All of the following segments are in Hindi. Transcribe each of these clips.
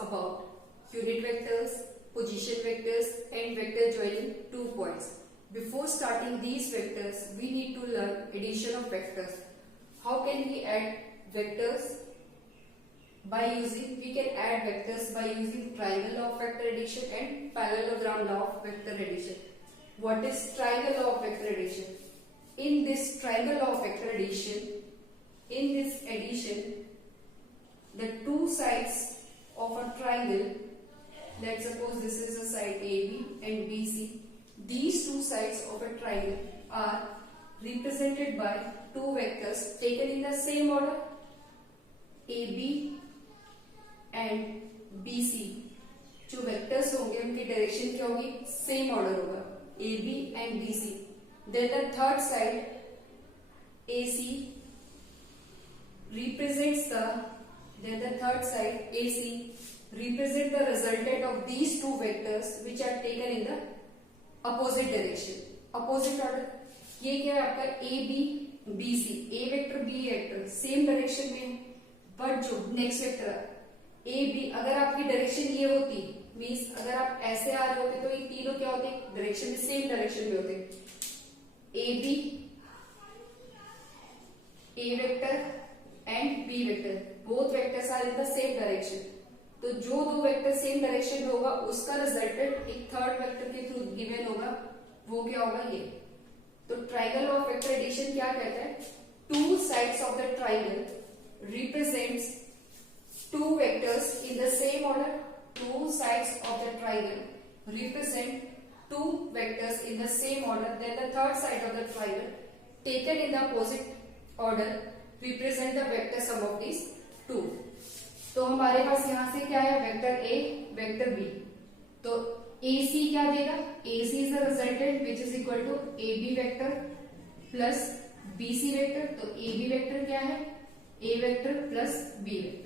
about unit vectors, position vectors and vector joining two points. Before starting these vectors, we need to learn addition of vectors. How can we add vectors? We can add vectors by using triangle law of vector addition and parallelogram law of vector addition. What is triangle law of vector addition? In this triangle law of vector addition, in this addition, the two sides of a triangle, let's suppose this is a side AB and BC, these two sides of a triangle are represented by two vectors taken in the same order, AB and BC. जो वेक्टर्स होंगे उनकी डायरेक्शन क्या होगी? सेम ऑर्डर होगा, AB and BC. Then the third side AC represents the resultant of these two vectors which are taken in the opposite direction. Opposite order. ये क्या है आपका AB BC. A vector B vector same direction में है, बट जो नेक्स्ट वेक्टर है AB, अगर आपकी डायरेक्शन ये होती मीन्स अगर आप ऐसे आ रहे होते तो ये तीनों क्या होते? डायरेक्शन में सेम डायरेक्शन में होते. AB A vector and B vector both vectors are in the same direction. तो जो दो वेक्टर सेम डायरेक्शन में होगा उसका रिजल्टेंट एक थर्ड वेक्टर के थ्रू गिवन होगा, वो क्या होगा? ये. तो ट्रायंगल ऑफ वेक्टर एडिशन क्या कहता है? Two sides of the triangle represents two vectors in the same order. Two sides of the triangle represent two vectors in the same order. Then the third side of the triangle taken in the opposite order represent the vector sum of these two. तो हमारे पास यहाँ से क्या है? Vector A, vector B. तो AC क्या देगा? AC is the resultant which is equal to AB vector plus BC vector. तो AB vector क्या है? A vector plus B vector.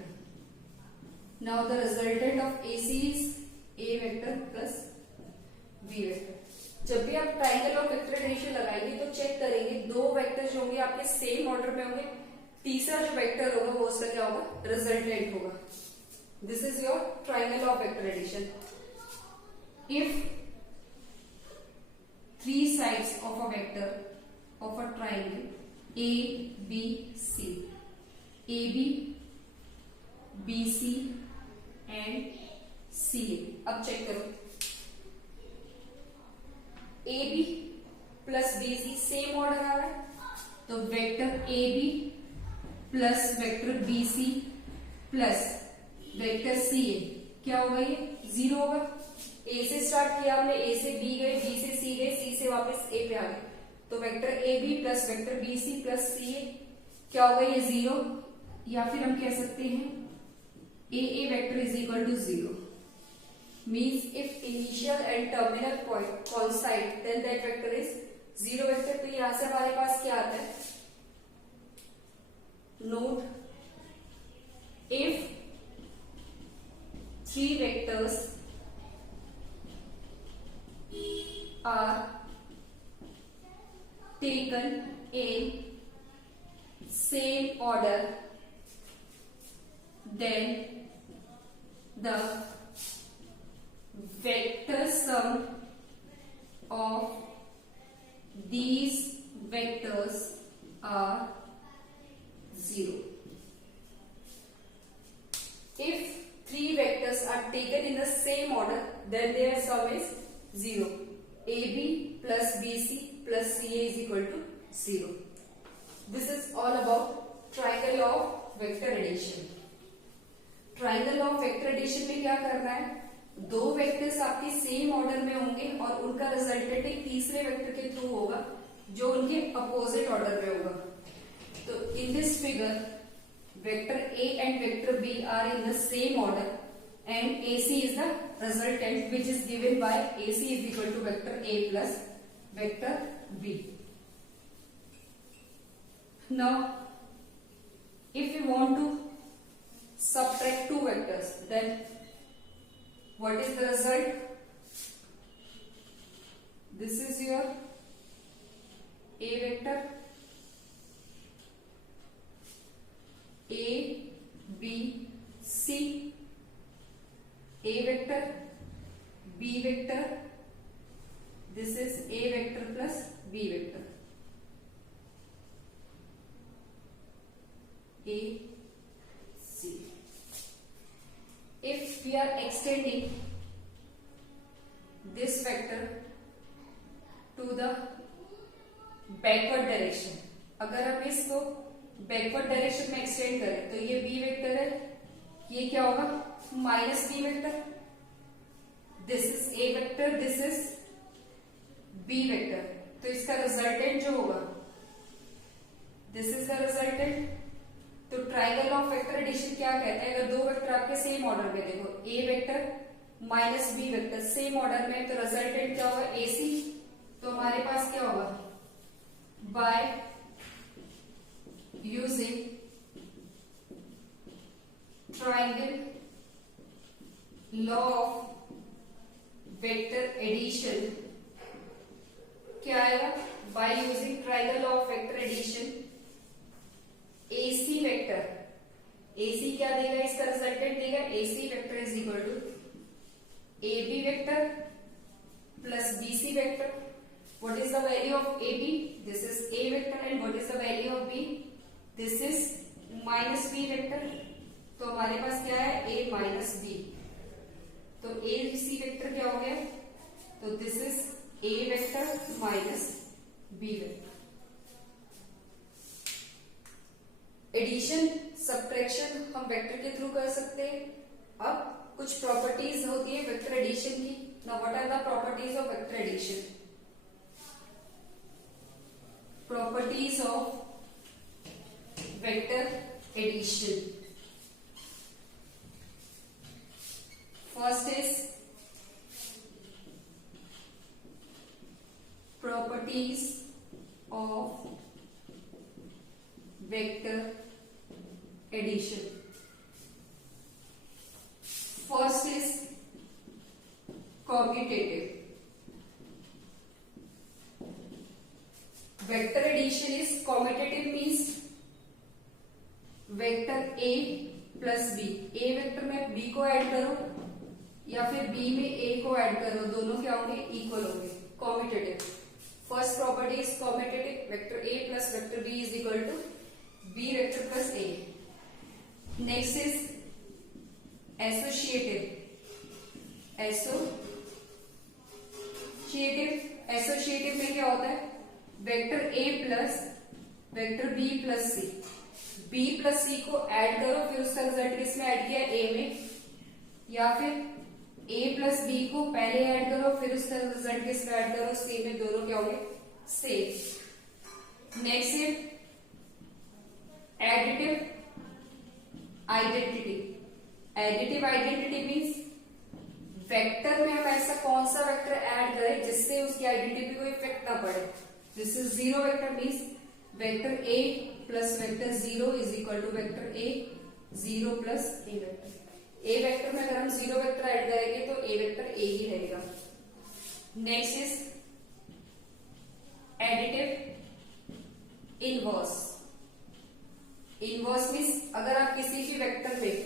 Now the resultant of AC is A vector plus B vector. जब भी आप ट्रायंगल ऑफ वेक्टर एडिशन लगाएंगे तो चेक करेंगे दो वेक्टर जो होंगे आपके सेम ऑर्डर में होंगे, तीसरा जो वेक्टर होगा वो उसका क्या होगा? रिजल्टेंट होगा. This is your triangle of vector addition. If three sides of a vector of a triangle A B C, AB BC and CA. अब चेक करो, AB plus BC same order आ रहा है, तो vector AB plus vector BC plus vector CA क्या होगा? ये 0 होगा. A से स्टार्ट किया हमने, A से B गए, B से C गए, C से वापस A पे आ गए, तो vector AB plus vector BC plus CA क्या होगा? ये 0. या फिर हम कह सकते हैं AA vector is equal to 0. Means if initial and terminal point coincide, then that vector is 0 vector. तो यहां से हमारे पास क्या आता है? Note, if three vectors are taken in same order, then the vector sum of these vectors are 0. If three vectors are taken in the same order, then their sum is 0. AB plus BC plus CA is equal to 0. This is all about triangle of vector addition. Triangle of vector addition में क्या करना है? दो वेक्टर्स आपके सेम ऑर्डर में होंगे और उनका रिजल्टेंट एक तीसरे वेक्टर के थ्रू होगा जो उनके अपोजिट ऑर्डर में होगा. तो in this figure vector A and vector B are in the same order and AC is the resultant which is given by AC is equal to vector A plus vector B. Now if you want to subtract two vectors, then what is the result? This is your A vector, A B C extending this vector to the backward direction. अगर हम इसको बैकवर्ड डायरेक्शन में एक्सटेंड करें तो ये बी वेक्टर है, ये क्या होगा minus B vector. This is A vector, this is B vector. तो इसका रिजल्टेंट जो होगा दिस इज द रिजल्टेंट. तो ट्राइंगल ऑफ वेक्टर एडिशन क्या कहता है, अगर दो वेक्टर आपके सेम ऑर्डर में, देखो A vector minus B vector same order में, तो रिजल्टेंट क्या होगा एसी. तो हमारे पास क्या होगा bye using triangle law of vector addition, क्या आएगा by using triangle law of vector addition AC vector, AC क्या देगा, इसका रिजल्टेंट देगा AC vector is equal to AB vector plus BC vector. What is the value of AB? This is A vector and what is the value of B? This is minus B vector. तो हमारे पास क्या है A minus B. तो A C वेक्टर क्या हो गया, तो this is A vector minus B vector. Addition subtraction हम वेक्टर के थ्रू कर सकते हैं. अब कुछ प्रॉपर्टीज होती है वेक्टर एडिशन की. Now what are the properties of vector addition? Properties of vector addition. First is properties of vector addition. First is commutative. Vector addition is commutative means vector A plus B. A vector में B को ऐड करो या फिर B में A को ऐड करो, दोनों क्या होंगे इक्वल होंगे. Commutative. First property is commutative. Vector A plus vector B is equal to B vector plus A. Next is associative. Associative में क्या होता है, vector A plus vector B plus C. B plus C को ऐड करो, फिर उसका रिजल्ट किसमें ऐड किया A में, या फिर A प्लस B को पहले ऐड करो फिर उसका रिजल्ट किसमें ऐड करो C में, दोनों क्या होंगे सेम. नेक्स्ट है additive identity. Additive identity means vector में हम ऐसा कौन सा वेक्टर ऐड करें जिससे उसकी आइडेंटिटी को इफेक्ट ना पड़े. This is zero vector means vector A plus vector 0 is equal to vector A 0 plus A vector. A vector में अगर हम जीरो वेक्टर ऐड करेंगे तो A वेक्टर A ही रहेगा. Next is additive inverse. Inverse means अगर आप किसी भी वेक्टर में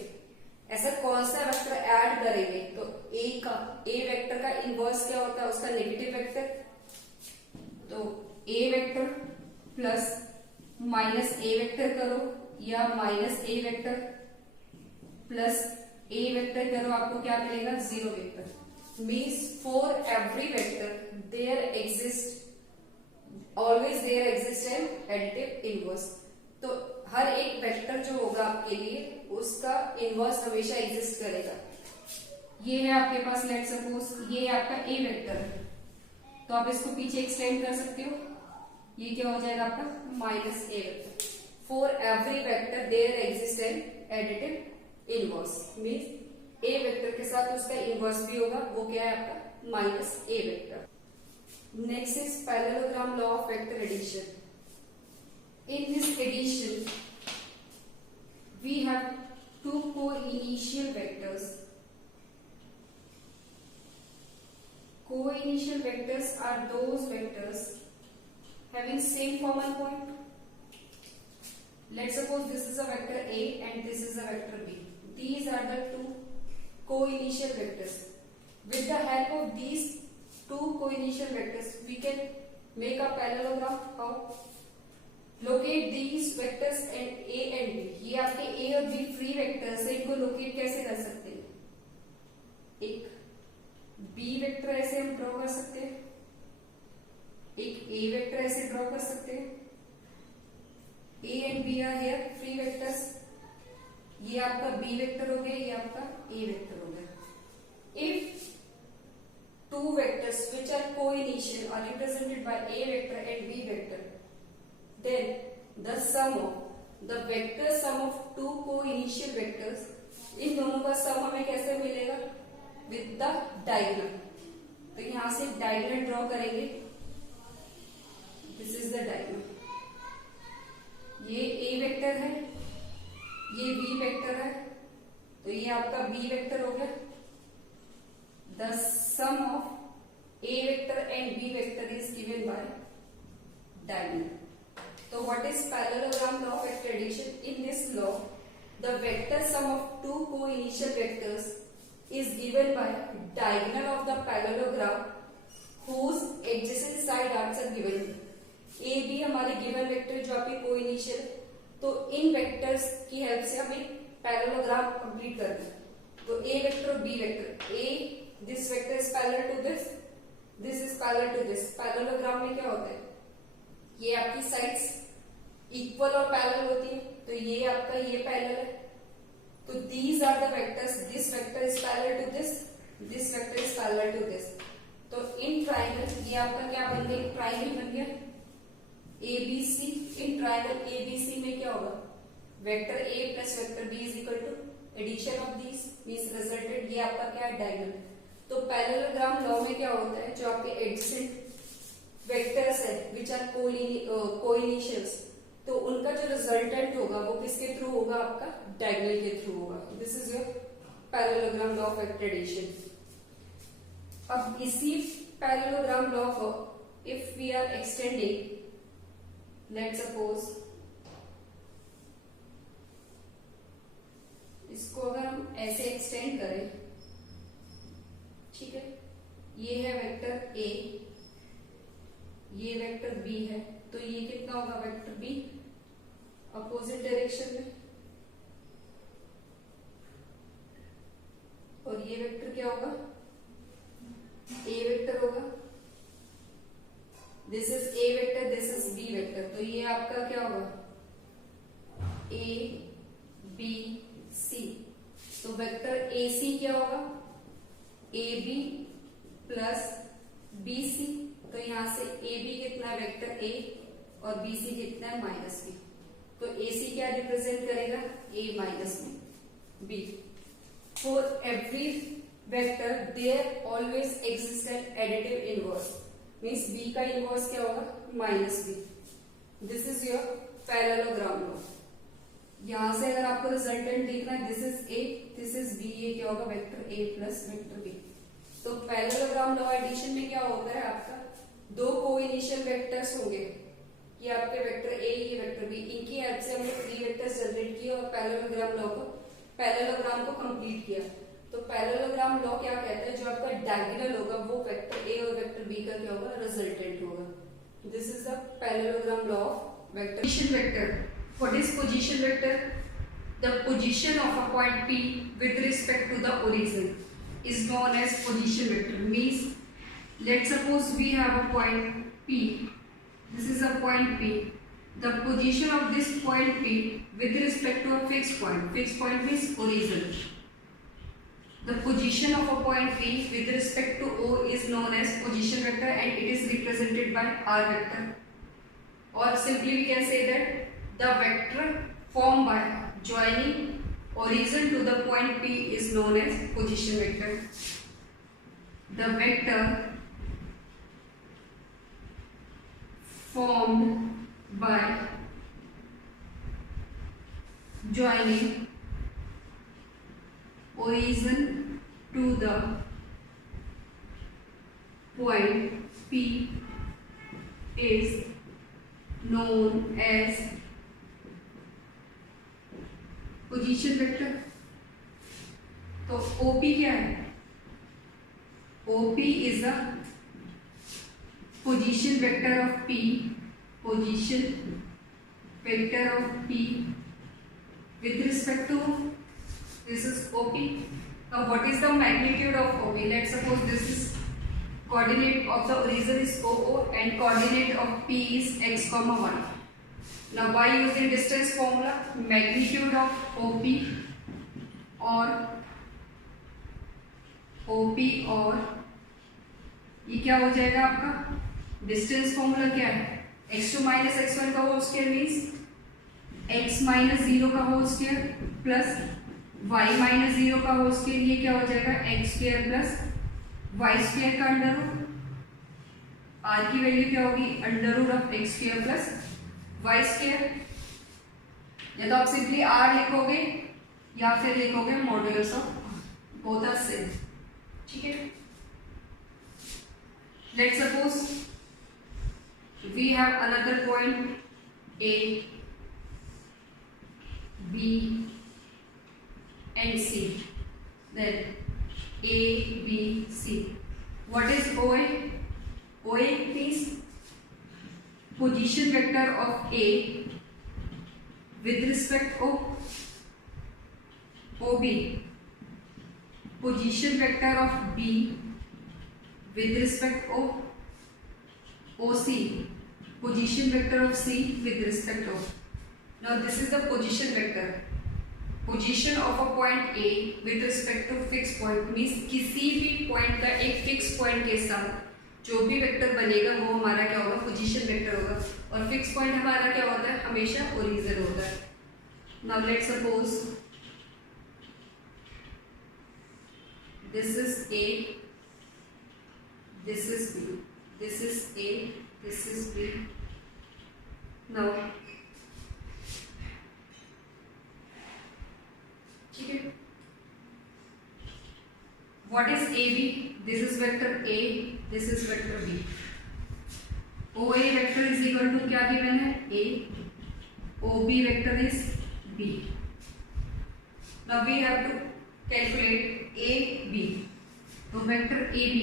ऐसा कौन सा वेक्टर ऐड करेंगे तो A वेक्टर का इनवर्स क्या होता है, उसका नेगेटिव वेक्टर. तो A vector plus minus A vector करो या minus A vector plus A vector करो, आपको क्या मिलेगा zero vector. Means for every vector there exist always there exist an additive inverse. तो हर एक वेक्टर जो होगा आपके लिए उसका इनवर्स हमेशा एग्जिस्ट करेगा. ये है आपके पास, लेट सपोज ये आपका A वेक्टर है, तो आप इसको पीछे एक्सटेंड कर सकते हो. ये क्या हो जाएगा आपका minus A vector. For every vector there exist an additive inverse. Means A vector के साथ उसका इनवर्स भी होगा, वो क्या है आपका minus A vector. Next is parallelogram law of vector addition. In this addition we have two co-initial vectors. Co-initial vectors are those vectors having same common point. Let's suppose this is a vector A and this is a vector B. These are the two co-initial vectors. With the help of these two co-initial vectors, we can make a parallelogram. How? Locate these vectors and A and B. ये आपके A और B फ्री वेक्टर्स है, इनको लोकेट कैसे कर सकते हैं? ए वेक्टर ऐसे ड्रॉ कर सकते हैं, A and B are here free vectors, ये आपका बी वेक्टर हो गया, ये आपका ए वेक्टर हो गया। If two vectors which are co-initial are represented by a vector and b vector, then the sum of the vector sum of two co-initial vectors, इन दोनों का सम हमें कैसे मिलेगा? With the diagonal. तो यहां से डायगोनल ड्रॉ करेंगे, दिस इज द डायगोनल, ये a वेक्टर है, ये b वेक्टर है, तो ये आपका b वेक्टर हो गया। The sum of a vector and b vector is given by diagonal. So what is parallelogram law of vector addition? In this law, the vector sum of two co-initial vectors is given by diagonal of the parallelogram whose adjacent side arcs are given. A B हमारे given vector जो आपके co-initial, तो इन vectors की help से हमें parallelogram complete करना है। तो A vector और B vector, A this vector is parallel to this is parallel to this। Parallelogram में क्या होता है, ये आपकी साइड्स इक्वल और पैरेलल होती है, तो ये आपका ये पैरेलल है, तो these are the vectors, this vector is parallel to this vector is parallel to this। तो इन ट्राइंगल, ये आपका क्या बन गया, ट्राइंगल बन गया ABC। इन ट्राइंगल ABC में क्या होगा, vector A plus vector B is equal to addition of these means resulted, ये आपका क्या है, डायगोनल। तो पैरेललोग्राम लॉ में क्या होता है, जो आपके एडजेसेंट वेक्टर्स है विच आर कोइनिशियल्स, तो उनका जो रिजल्टेंट होगा वो किसके थ्रू होगा, आपका डायगोनल के थ्रू होगा। This is your parallelogram law of vector addition. अब इसी पैरेललोग्राम लॉ को if we are extending, let's suppose इसको अगर हम ऐसे एक्सटेंड करें, ठीक है, ये है वेक्टर A, ये वेक्टर B है, तो ये कितना होगा, वेक्टर B अपोजिट डायरेक्शन में, और ये वेक्टर क्या होगा, A वेक्टर होगा। This is A vector, this is B vector, तो ये आपका क्या होगा, A B C। तो वेक्टर AC क्या होगा, AB प्लस BC, तो यहां से AB कितना है, वेक्टर A, और BC कितना है, माइनस B। तो AC क्या रिप्रेजेंट करेगा, A minus B। For every vector there always exist an additive inverse, means B का इनवर्स क्या होगा, minus B। This is your parallelogram law. यहां से अगर आपको रिजल्टेंट देखना है, this is A, this is B, ये क्या होगा, vector A plus vector B। तो पैरेललोग्राम लॉ एडिशन में क्या होता है, आपका दो कोइनिशियल वेक्टर्स होंगे, ये आपके वेक्टर A, ये वेक्टर B, इनकी हेल्प से हमने थ्री वेक्टर्स जनरेट किए और पैरेललोग्राम को कंप्लीट किया। तो पैरेललोग्राम लॉ क्या कहता है, जो आपका डायगोनल होगा वो वेक्टर A और वेक्टर B का क्या होगा, रिजल्टेंट होगा। This is the parallelogram law of vector. Position vector, what is position vector? The position of a point P with respect to the origin is known as position vector. Means, let's suppose we have a point P. This is a point P. The position of this point P with respect to a fixed point. Fixed point means origin. The position of a point P with respect to O is known as position vector, and it is represented by R vector. Or simply we can say that the vector formed by joining origin to the point P is known as position vector. The vector formed by joining origin to the point P is known as position vector. तो OP क्या है, OP is a position vector of P, position vector of P with respect to this is OP. Now what is the magnitude of OP? Let's suppose this is coordinate of the origin is OO and coordinate of P is x comma 1. Now by using distance formula, magnitude of OP और ये क्या हो जाएगा आपका डिस्टेंस फॉर्मूला क्या है x2 माइनस x1 का whole square means x minus 0 का whole square plus y minus 0 का होल स्क्वायर, ये क्या हो जाएगा x square plus y square का अंडर रूट, r की वैल्यू क्या होगी under root of x square plus y square, या तो आप सिंपली r लिखोगे या फिर लिखोगे modulus of both are same, ठीक है। Let's suppose we have another point A, B and C. Then A, B, C. What is OA? OA means position vector of A with respect to OB. Position vector of B with respect to OC, position vector of C with respect to. Now this is the position vector. Position of a point A with respect to fixed point means किसी भी point का एक fixed point के साथ जो भी वेक्टर बनेगा वो हमारा क्या होगा पोजीशन वेक्टर होगा, और फिक्स पॉइंट हमारा क्या होता है हमेशा ओरिजिन होता है। Now let's suppose this is A, this is B, this is A, this is B. Now ठीक है, what is AB? This is vector A, this is vector B. OA vector is equal to क्या given है A, OB vector is B. Now we have to calculate AB. तो vector AB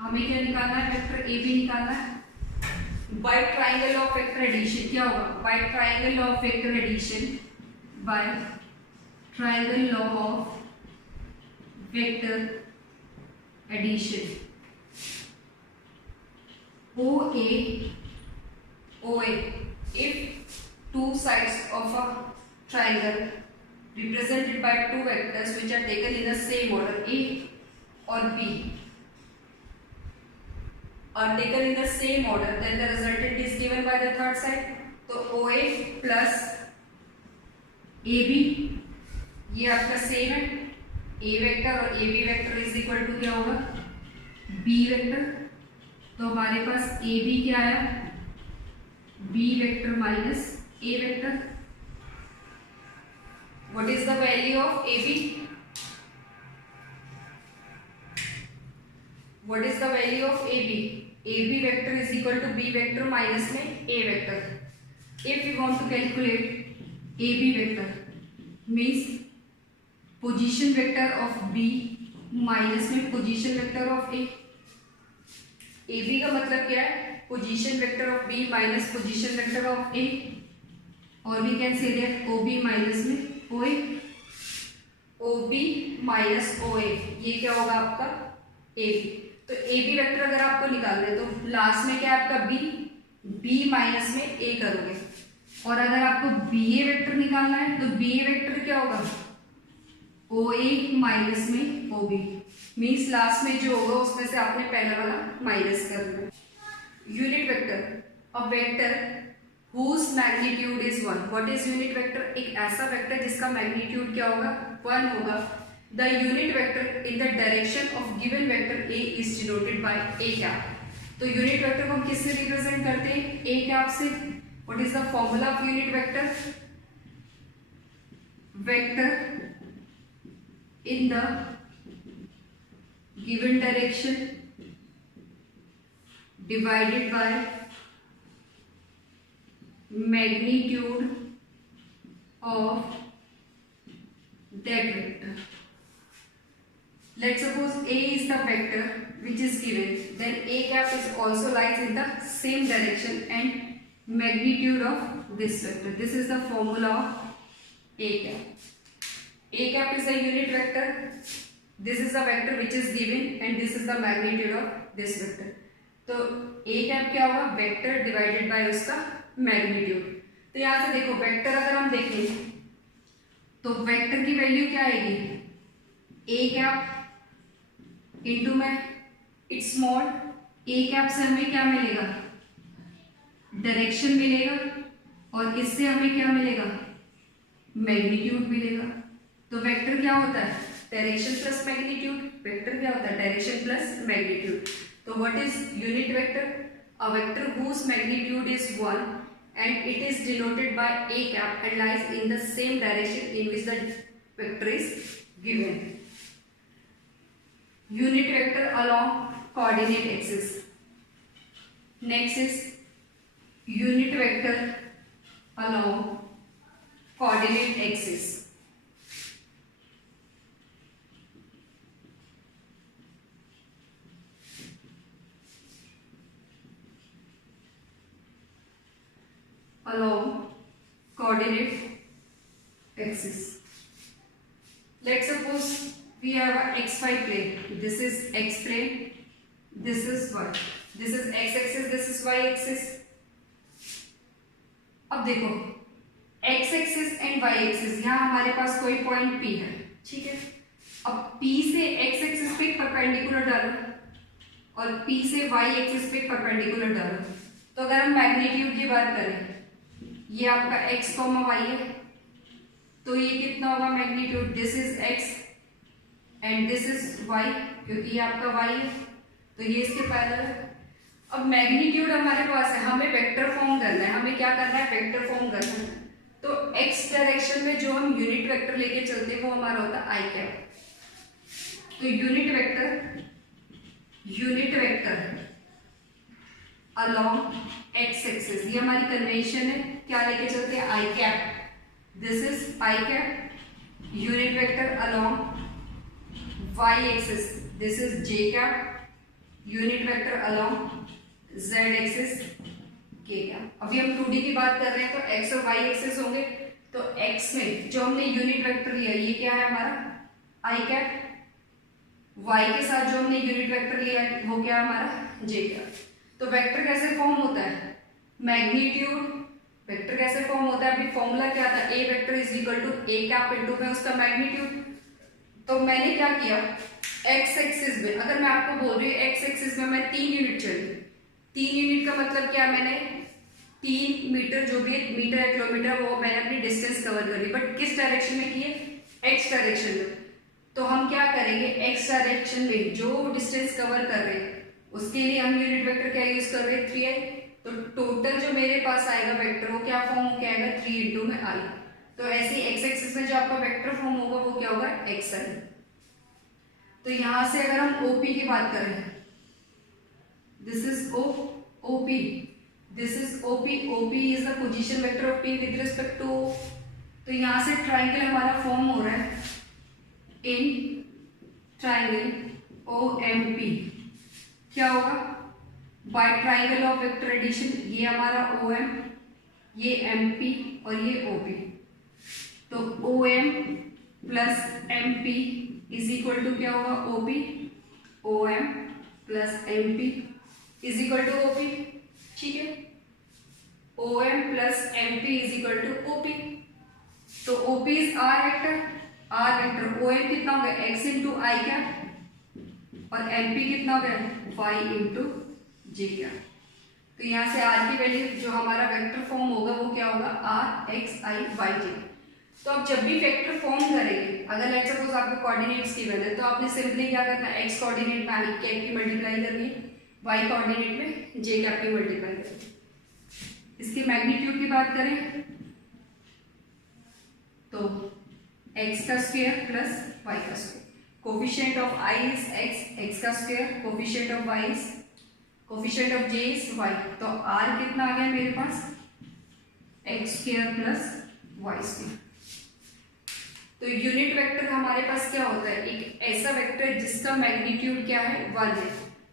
हमें क्या निकालना है, वेक्टर ए बी निकालना है by triangle of vector addition. क्या होगा by triangle of vector addition, by triangle law of vector addition OA if two sides of a triangle represented by two vectors which are taken in the same order A or B are taken in the same order, then the resultant is given by the third side. तो OA plus AB ये आपका सेम है, A वेक्टर और AB vector is equal to क्या होगा B वेक्टर। तो हमारे पास AB क्या आया B vector minus A vector. What is the value of AB? What is the value of AB? AB vector is equal to B vector minus में A vector. If we want to calculate AB vector, means position vector of B minus में position vector of A. AB का मतलब क्या है? Position vector of B minus position vector of A. और we can say that OB minus में OA. OB minus OA ये क्या होगा आपका AB। तो ए बी वेक्टर अगर आपको निकालना है तो लास्ट में क्या है आपका बी माइनस में ए करोगे, और अगर आपको बी ए वेक्टर निकालना है तो बी ए वेक्टर क्या होगा ओ ए माइनस में ओ बी, मीन्स लास्ट में जो होगा उसमें से आपने पहला वाला माइनस करना है। Unit vector, a vector whose magnitude is 1. What is unit vector? एक ऐसा वेक्टर जिसका मैग्नीट्यूड क्या होगा 1 होगा। The unit vector in the direction of given vector A is denoted by A cap. तो यूनिट वेक्टर को हम किससे रिप्रेजेंट करते हैं A cap से। What is the formula of unit vector? Vector in the given direction divided by magnitude of that vector. Let's suppose A is the vector which is given, then A cap is also lies in the same direction and magnitude of this vector. This is the formula of A cap. A cap is the unit vector. This is the vector which is given and this is the magnitude of this vector. तो ए कैप क्या होगा, वेक्टर डिवाइडेड बाय उसका मैग्नीट्यूड। तो यहां से देखो वेक्टर अगर हम देखें तो वेक्टर की वैल्यू क्या आएगी, ए कैप इंटू में इट्स स्मॉल, ए कैप से हमें क्या मिलेगा, डायरेक्शन मिलेगा, और इससे हमें क्या मिलेगा, मैग्नीट्यूड मिलेगा। तो वेक्टर क्या होता है, डायरेक्शन प्लस मैग्नीट्यूड। वेक्टर क्या होता है, डायरेक्शन प्लस मैग्नीट्यूड। तो what is unit vector, a vector whose magnitude is 1 and it is denoted by a cap and lies in the same direction in which the vector is given. Unit vector along coordinate axis. Next is unit vector along coordinate axis. Along coordinate axis. Let's suppose we have a xy plane. This is x plane, this is y, this is x axis, this is y axis. अब देखो x axis and y axis, यहाँ हमारे पास कोई पॉइंट P है, ठीक है। अब P से x axis पे परपेंडिकुलर डालो और P से y axis पे परपेंडिकुलर डालो। तो अगर हम मैग्नीट्यूड की बात करें, ये आपका x, y है, तो ये कितना होगा magnitude, this is x and this is y, क्योंकि ये आपका y है तो ये इसके पैरेलल है। अब मैग्नीट्यूड हमारे पास है, हमें वेक्टर फॉर्म करना है, हमें क्या करना है, वेक्टर फॉर्म करना है। तो x डायरेक्शन में जो हम यूनिट वेक्टर लेके चलते हैं वो हमारा होता है आई कैप। तो unit vector along X axis, ये हमारी कन्वेंशन है, क्या लेके चलते हैं, I cap, this is I cap. Unit vector along Y axis, this is J cap. Unit vector along Z axis, K cap. अभी हम 2D की बात कर रहे हैं तो एक्स और वाई एक्सिस होंगे, तो एक्स में जो हमने यूनिट वेक्टर लिया ये क्या है हमारा आई कैप, वाई के साथ जो हमने यूनिट वेक्टर लिया है वो क्या है हमारा जे कैप। तो वेक्टर कैसे फॉर्म होता है, मैग्नीट्यूड, वेक्टर कैसे फॉर्म होता है, अभी फॉर्मूला क्या था, A vector is equal to A cap into में उसका मैग्नीट्यूड। तो मैंने क्या किया, एक्स एक्सिस में अगर मैं आपको बोल रही हूँ एक्स एक्सिस में मैं 3 यूनिट चली, 3 यूनिट का मतलब क्या, मैंने 3 मीटर जो भी मीटर या किलोमीटर वो मैंने अपनी डिस्टेंस कवर करी, बट किस डायरेक्शन में की है, एक्स डायरेक्शन में। तो हम क्या करेंगे, एक्स डायरेक्शन में जो डिस्टेंस कवर कर रहे हैं उसके लिए हम यूनिट वेक्टर क्या यूज कर रहे हैं, 3i। तो टोटल जो मेरे पास आएगा वेक्टर वो क्या फॉर्म होकर आएगा, 3 इंटू में आई। तो ऐसे एक्स एक्सिस में जो आपका वेक्टर फॉर्म होगा वो क्या होगा, एक्स आई। तो यहां से अगर हम ओपी की बात करें, this is OP, this is OP, OP is the position vector of P with respect to. तो यहां से ट्राइंगल हमारा फॉर्म हो रहा है इन ट्राइंगल OMP, क्या होगा, by triangle of vector addition, ये हमारा OM, ये MP और ये OP। तो OM plus MP is equal to क्या होगा, OP, OM plus MP is equal to OP, ठीक है। OM plus MP is equal to OP। तो OP is R vector, OM कितना हो गया, x इंटू आई कैप, और MP कितना हो गया, y इंटू जे कैप। तो यहाँ से r की वैल्यू जो हमारा वेक्टर फॉर्म होगा वो क्या होगा, r x i y j। तो आप जब भी वेक्टर फॉर्म करेंगे, अगर लेट्स सपोज आपको कोऑर्डिनेट्स गिवन है तो आपने सिंपली क्या करना है, x कोऑर्डिनेट में आई कैप की मल्टीप्लाई करनी है, y कोऑर्डिनेट में जे कैप की मल्टीप्लाई करनी है। इसकी मैग्नीट्यूड की बात करें तो x का स्क्वायर प्लस y का square, coefficient of i is x का square, coefficient of y is, coefficient of j is y। तो r कितना आ गया मेरे पास, x square plus y square. तो यूनिट वेक्टर हमारे पास क्या होता है, एक ऐसा वेक्टर जिसका मैग्नीट्यूड क्या है, 1 है।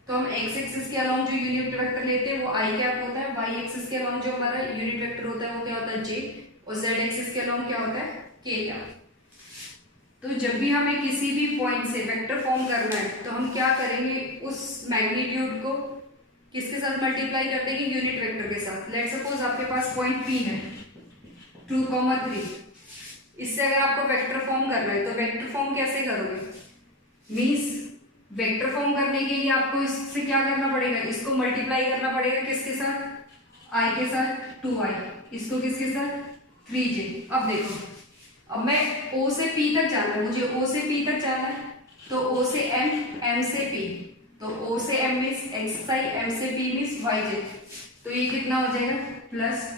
तो हम x एक्सिस के अलोंग जो यूनिट वेक्टर लेते हैं वो i कैप होता है, y एक्सिस के अलोंग जो हमारा यूनिट वेक्टर होता है वो क्या होता है j, और z एक्सिस के अलोंग क्या होता है k कैप। तो जब भी हमें किसी भी पॉइंट से वेक्टर फॉर्म करना है तो हम क्या करेंगे, उस मैग्नीट्यूड को किसके साथ मल्टीप्लाई कर देंगे, यूनिट वेक्टर के साथ। लेट्स सपोज आपके पास पॉइंट P है 2,3, इससे अगर आपको वेक्टर फॉर्म करना है तो वेक्टर फॉर्म कैसे करोगे, मीन्स वेक्टर फॉर्म करने के लिए आपको इससे क्या करना पड़ेगा, इसको मल्टीप्लाई करना पड़ेगा किसके साथ, I के साथ 2i, इसको किसके साथ 3j। अब देखो, अब मैं O से P तक जाना है, मुझे O से P तक जाना है, तो O से M, M से P, तो O से M मीन्स xi, M से P मीन्स yj, तो ये कितना हो जाएगा प्लस,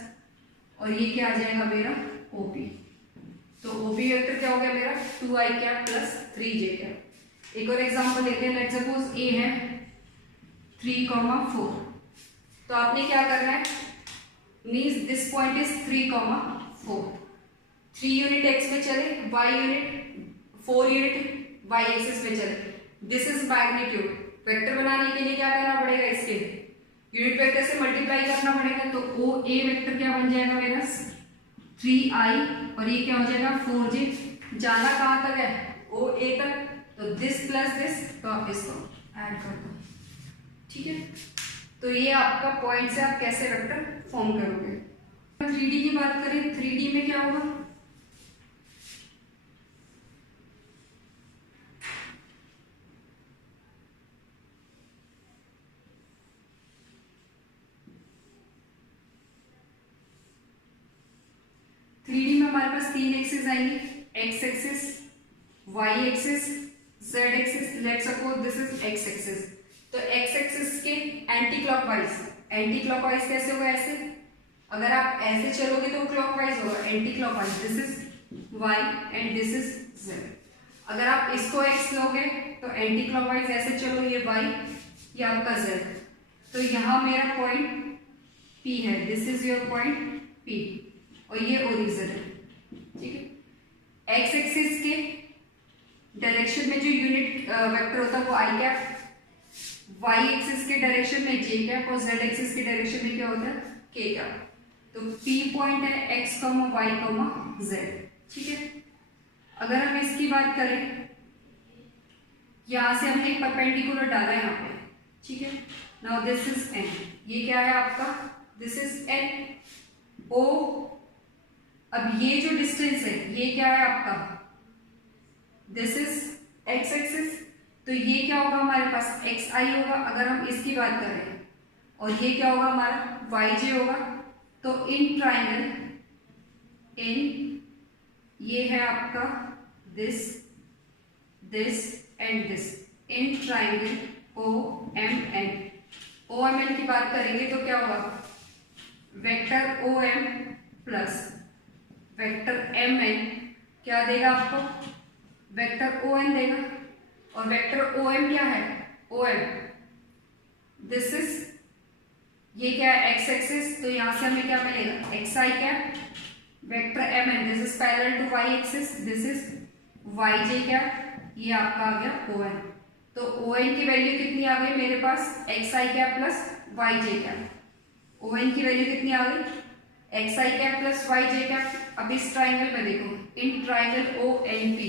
और ये क्या आ जाएगा मेरा OP। तो OP वेक्टर क्या हो गया मेरा 2i cap plus 3j cap. एक और एग्जांपल लेते हैं, लेट्स सपोज A है 3,4, तो आपने क्या करना है, means this point is 3,4, 3 unit x में चले, y unit 4 unit y axis में चले, दिस इज मैग्नीट्यूड। वेक्टर बनाने के लिए क्या करना पड़ेगा, इसके यूनिट वेक्टर से मल्टीप्लाई करना पड़ेगा, तो ओ ए वेक्टर क्या बन जाएगा मेरा 3i, और ये क्या हो जाएगा 4j। जाना कहाँ तक है, ओ ए तक, तो दिस प्लस दिस, तो आप इसको ऐड कर दो, ठीक है। तो ये आपका पॉइंट से आप कैसे वेक्टर फॉर्म करोगे। 3D की बात करें, 3D में क्या होगा, में हमारे पास 3 एक्सिस आएंगे, x axis, y axis, z axis. Let's suppose this is x axis, तो एक्स एक्सिस के एंटी क्लॉकवाइज कैसे होगा, ऐसे, अगर आप ऐसे चलोगे तो क्लॉकवाइज होगा, anti clockwise, this is y and this is z. अगर आप इसको एक्स लोगे तो एंटी क्लॉकवाइज ऐसे चलो, ये वाई, ये आपका जेड। तो यहां मेरा पॉइंट P है, this is your point P, और ये ओरिजिन है, ठीक है। एक्स एक्सिस के डायरेक्शन में जो यूनिट वेक्टर होता है वो आई कैप, वाई एक्सिस के डायरेक्शन में जे कैप, और जेड एक्सिस के डायरेक्शन में क्या होता है के कैप। तो P पॉइंट है x comma y comma z, ठीक है। अगर हम इसकी बात करें, यहां से हमने एक परपेंडिकुलर डाला है यहाँ पे, ठीक है। नाउ दिस इज n, ये क्या है आपका, दिस इज n O। अब ये जो डिस्टेंस है ये क्या है आपका, दिस इज एक्स एक्सिस, तो ये क्या होगा हमारे पास xi होगा अगर हम इसकी बात करें, और ये क्या होगा हमारा yj होगा। तो इन ट्राइंगल, इन ये है आपका this, this and this, in triangle OMN। OMN की बात करेंगे तो क्या होगा, vector OM plus vector MN क्या देगा आपको, वेक्टर ON देगा, और वेक्टर OM क्या है, OM, दिस इज, ये क्या है एक्स एक्सिस, तो यहां से हमें क्या मिलेगा xi cap, vector MN, this is parallel to y axis, this is yj cap, ये आपका आ गया ON। तो ON की वैल्यू कितनी आ गई मेरे पास, xi cap plus yj cap. ON की वैल्यू कितनी आ गई, xi cap plus yj cap. अब इस ट्राइंगल में देखो, in triangle ONP,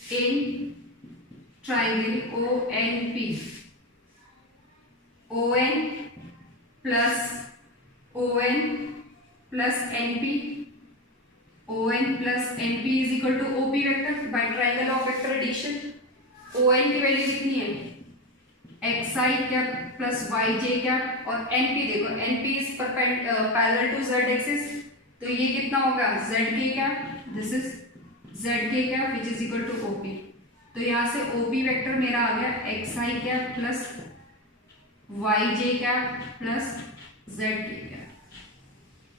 in triangle ONP, ON plus ON plus NP, ON plus NP is equal to OP vector by triangle of vector addition. ON की वैल्यू कितनी है, xi cap plus yj cap, और NP देखो, NP is parallel to z axis, तो ये कितना होगा zk cap, this is zk cap which is equal to OP। तो यहां से OP वेक्टर मेरा आ गया xi cap plus yj cap plus zk cap,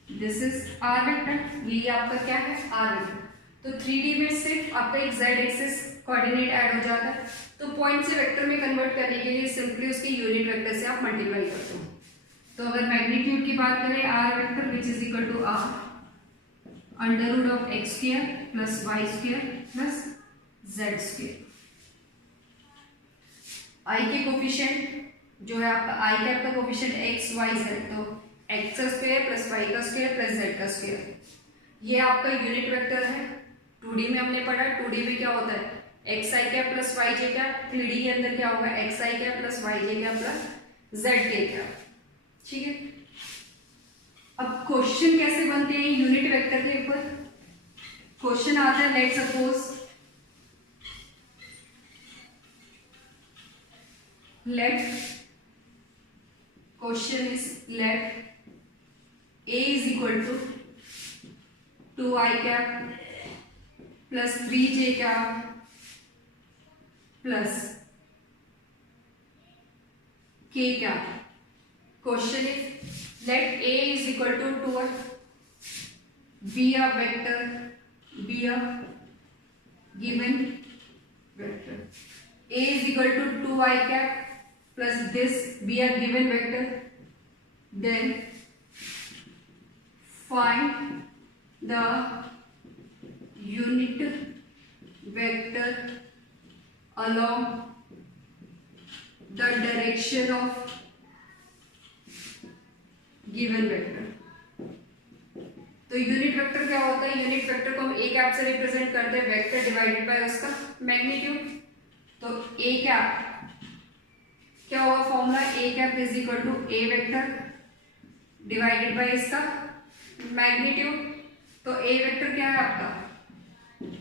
this is r vector, ये आपका क्या है r वेक्टर। तो 3D में सिर्फ आपका एक z एक्सिस कोऑर्डिनेट ऐड हो जाता है, तो पॉइंट से वेक्टर में कन्वर्ट करने के लिए सिंपली उसके यूनिट वेक्टर से आप मल्टीप्लाई करते हो। तो अगर मैग्नीट्यूड की बात करें, r vector which is equal to r under root of x square plus y square plus z square. I के कोफिशिएंट जो है आपका, आई कैप का कोफिशिएंट एक्स वाई जेड, तो एक्स का स्क्वायर प्लस वाई का स्क्वायर प्लस जेड का स्क्वायर, ये आपका यूनिट वेक्टर है। 2D में हमने पढ़ा 2D में क्या होता है एक्स आई कैप प्लस वाई जे कैप, 3D के अंदर क्या होगा एक्स आई कैप प्लस वाई जे कैप प्लस जेड के कैप। ठीक है, अब क्वेश्चन कैसे बनते हैं यूनिट वेक्टर के ऊपर? क्वेश्चन आता है let suppose question is let a is equal to 2i cap plus 3j cap plus k cap. Question is let a is equal to 2i be a vector, be a given vector. A is equal to 2i cap plus this be a given vector. Then find the unit vector along the direction of given vector. तो यूनिट वेक्टर क्या होता है? यूनिट वेक्टर को हम ए कैप से रिप्रेजेंट करते हैं, वेक्टर डिवाइडेड बाय उसका मैग्नीट्यूड। तो ए कैप क्या होगा formula? A cap is equal to a vector divided by इसका मैग्नीट्यूड। तो ए वेक्टर क्या है आपका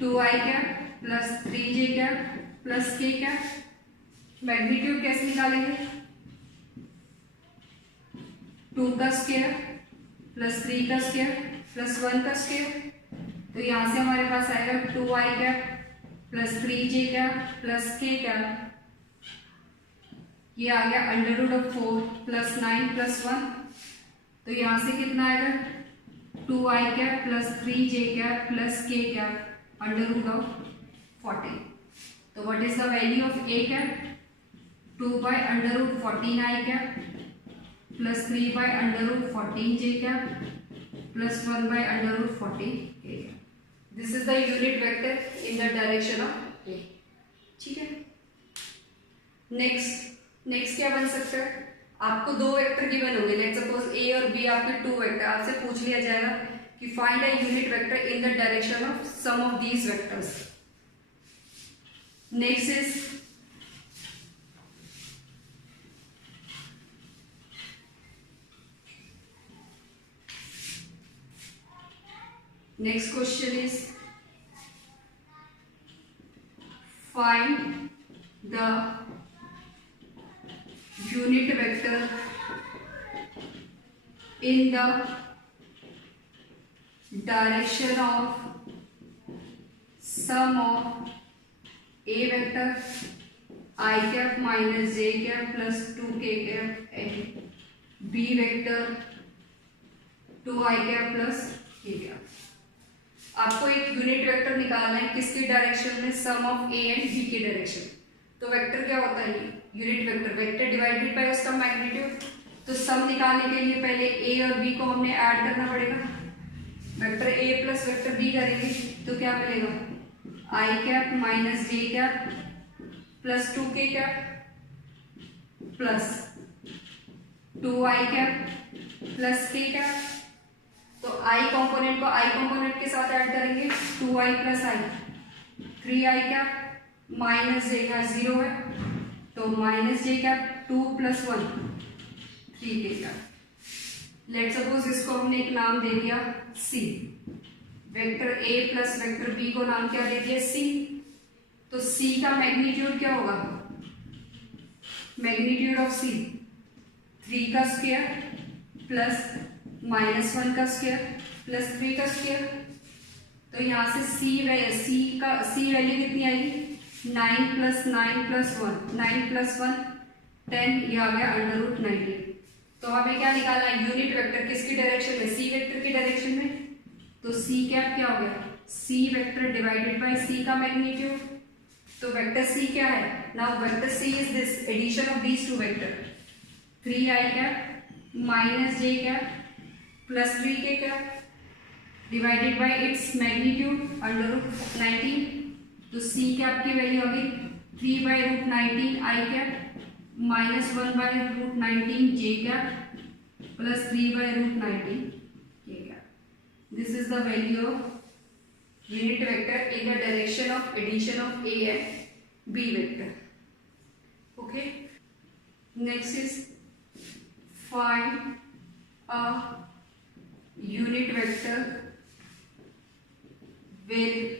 2i cap plus 3j cap plus k cap. Magnitude कैसे निकालेंगे? 2 का स्क्वायर प्लस 3 का स्क्वायर प्लस 1 का स्क्वायर। तो यहां से हमारे पास आएगा 2i cap plus 3j cap plus k cap. ये आ गया under root of 4 plus 9 plus 1। तो यहां से कितना आएगा 2i cap plus 3j cap plus k cap under root of 40। तो what is the value of a cap? 2 by under root 14i cap plus 3 by under root 14j cap plus 1 by under root 40 k cap. This is the unit vector in the direction of a। ठीक है, नेक्स्ट क्या बन सकता है? आपको दो वेक्टर गिवन होंगे, लेट्स सपोज ए और बी आपके टू वेक्टर। आपसे पूछ लिया जाएगा कि find a unit vector in the direction of sum of these vectors. Next is next question is find the unit vector in the direction of sum of a vector I cap minus j cap plus 2k cap and b vector 2i cap plus k cap। आपको एक यूनिट वेक्टर निकालना है किसकी डायरेक्शन में? सम ऑफ a एंड b की डायरेक्शन। तो वेक्टर क्या होता है? Unit vector vector divided by उसका मैग्नीट्यूड। तो सम निकालने के लिए पहले a और b को हमने ऐड करना पड़ेगा। Vector a plus vector b करेंगे तो क्या मिलेगा? i cap minus j cap plus 2k cap plus 2i cap plus k cap. तो i कंपोनेंट को i कंपोनेंट के साथ ऐड करेंगे 2i plus i 3i cap minus j का 0 है तो minus j cap 2 plus 1 3k cap. Let suppose इसको हमने एक नाम दे दिया c। Vector a plus vector b को नाम क्या दे दिया? c। तो c का मैग्नीट्यूड क्या होगा? मैग्नीट्यूड ऑफ c 3 का स्क्वायर प्लस माइनस 1 का स्क्वायर प्लस 3 का स्क्वायर। तो यहाँ से c वैल्यू कितनी आएगी? 9 प्लस 9 प्लस 1 9 प्लस 1 10। ये आ गया अंडर रूट 19। तो हमें क्या निकालना है? यूनिट वेक्टर किसकी डायरेक्शन में? सी वेक्टर की डायरेक्शन में। तो सी कैप क्या हो गया? C vector divided by C का मैग्नीट्यूड। तो वेक्टर सी क्या है? Now vector C is this addition of these two vector 3i cap minus j cap plus 3k cap divided by its magnitude under root 19। तो c कैप की वैल्यू होगी 3 by root 19 i cap minus 1 by root 19 j cap plus 3 by root 19 k cap. This is the value of unit vector in the direction of addition of A and B vector. Okay. Next is find a unit vector with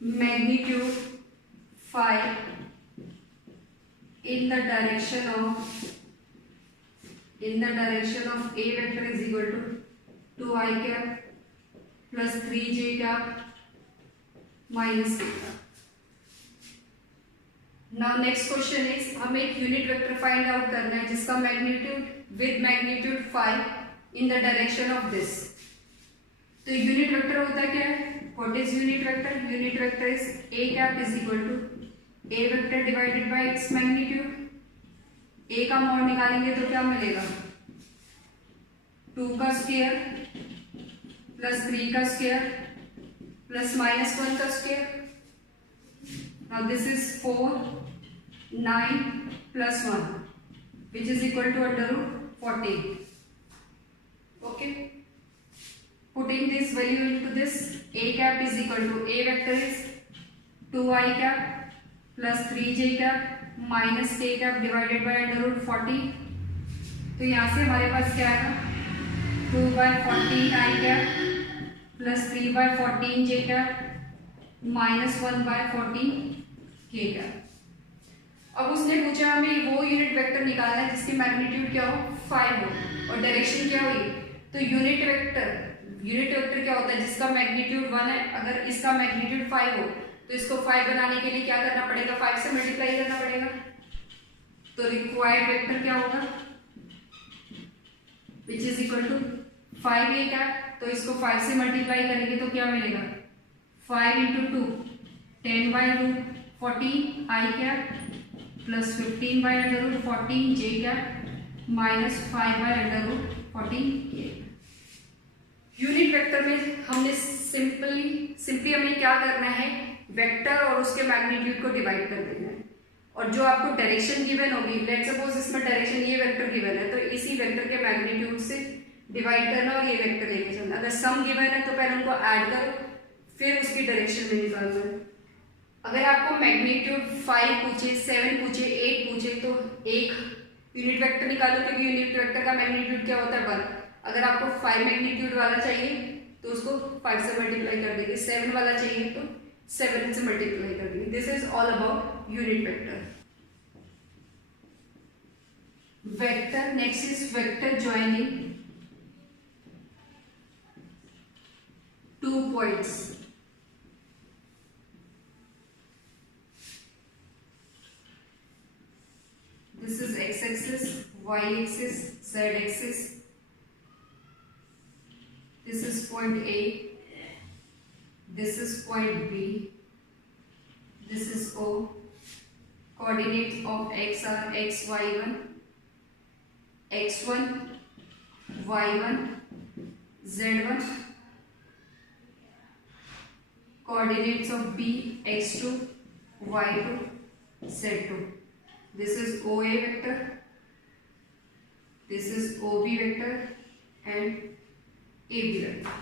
magnitude 5 in the direction of A vector is equal to 2i cap plus 3j cap minus k cap. Now next question is हमें एक यूनिट वेक्टर फाइंड आउट करना है जिसका magnitude with magnitude 5 in the direction of this. तो यूनिट वेक्टर होता क्या है? What is unit vector? Unit vector is a cap is equal to a vector divided by its magnitude. a का मॉड निकालेंगे तो क्या मिलेगा? 2 का स्क्वायर प्लस 3 का स्क्वायर प्लस माइनस 1 का square. Now this is 4, 9 plus 1 which is equal to under root 14. Okay. Putting this value into this, a cap is equal to a vector is 2i cap plus 3j cap minus k cap divided by under root 40. तो यहाँ से हमारे पास क्या आएगा? 2 by 14 i cap plus 3 by 14 j cap minus 1 by 14 k cap. अब उसने पूछा हमें वो यूनिट वेक्टर निकालना है जिसकी मैग्नीट्यूड क्या हो? 5 हो और डायरेक्शन क्या हुई? तो यूनिट वेक्टर क्या होता है? जिसका मैग्नीट्यूड 1 है. अगर इसका मैग्नीट्यूड 5 हो तो इसको 5 बनाने के लिए क्या करना पड़ेगा? 5 से मल्टीप्लाई करना पड़ेगा. तो रिक्वायर्ड वेक्टर क्या होगा? Which is equal to 5a cap. तो इसको 5 से मल्टीप्लाई करेंगे तो क्या मिलेगा? 5 into 2 10 by root 14 i cap plus 15 by under root 14 j cap minus 5 by under root 14 k. Unit vector में हमने सिंपली हमें क्या करना है? वेक्टर और उसके मैग्नीट्यूड को डिवाइड कर देना है. और जो आपको डायरेक्शन गिवन होगी, लेट्स सपोज इसमें डायरेक्शन ये वेक्टर गिवन है तो इसी वेक्टर के मैग्नीट्यूड से डिवाइड करना और ये वेक्टर लेके चलना. अगर सम गिवन है तो पहले उनको ऐड करो फिर उसकी डायरेक्शन में निकालना है. अगर आपको मैग्नीट्यूड 5 पूछे, 7 पूछे, 8 पूछे तो एक यूनिट वेक्टर निकालो क्योंकि यूनिट वेक्टर का मैग्नीट्यूड क्या होता है? 1. अगर आपको 5 मैग्नीट्यूड वाला चाहिए तो उसको 5 से मल्टीप्लाई कर देंगे. 7 वाला चाहिए तो 7 से मल्टीप्लाई कर देंगे. This is all about unit vector. Vector next is vector joining 2 points. This is x-axis, y-axis, z-axis. This is point A. This is point B. This is O. Coordinates of x are x, y1, x1, y1, z1. Coordinates of B, x2, y2, z2. This is OA vector, this is OB vector and AB vector.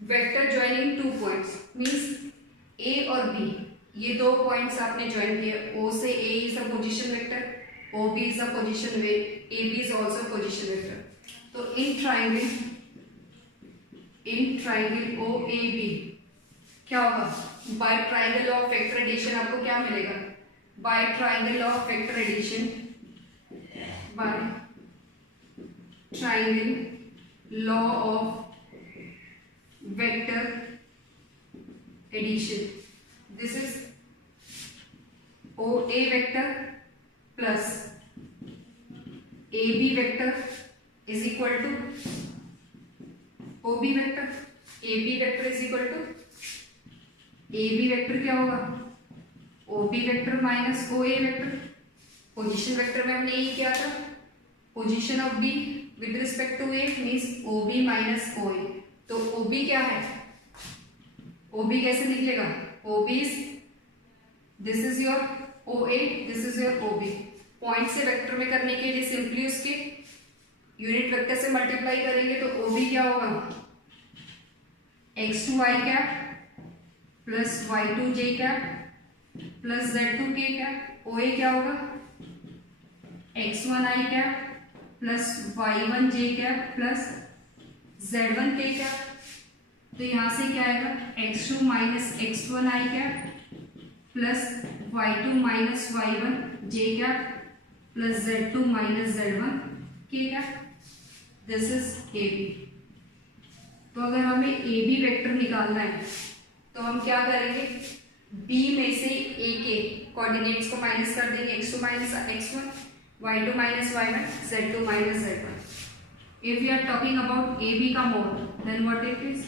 Vector joining 2 points means A और B. ये 2 points आपने join किए. O से A is a position vector, OB is a position vector, AB is also a position vector. तो in triangle OAB क्या होगा? By triangle of vector addition आपको क्या मिलेगा? By triangle of vector addition, by triangle law of vector addition, this is OA vector plus AB vector is equal to OB vector. AB vector is equal to AB vector क्या होगा? OB vector minus OA vector. Position vector में हमने ये किया था. Position of B with respect to A means OB minus OA. तो OB क्या है? OB कैसे निकलेगा? OB is this is your OA, this is your OB. Point से वेक्टर में करने के लिए सिंपली उसके यूनिट वेक्टर से मल्टीप्लाई करेंगे तो OB क्या होगा, x2i cap plus y2j cap plus z2k cap. OA क्या होगा, x1i cap plus y1j cap plus z1k cap. तो यहां से क्या आएगा, x2 minus x1i cap plus y2 minus y1j cap plus z2 minus z1k cap. This is AB। तो अगर हमें AB वेक्टर निकालना है तो हम क्या करेंगे, B में से A के कोऑर्डिनेट्स को माइनस कर देंगे, x2 minus x1, y2 minus y1, z2 minus z1। If we are talking about AB का mode, then what it is,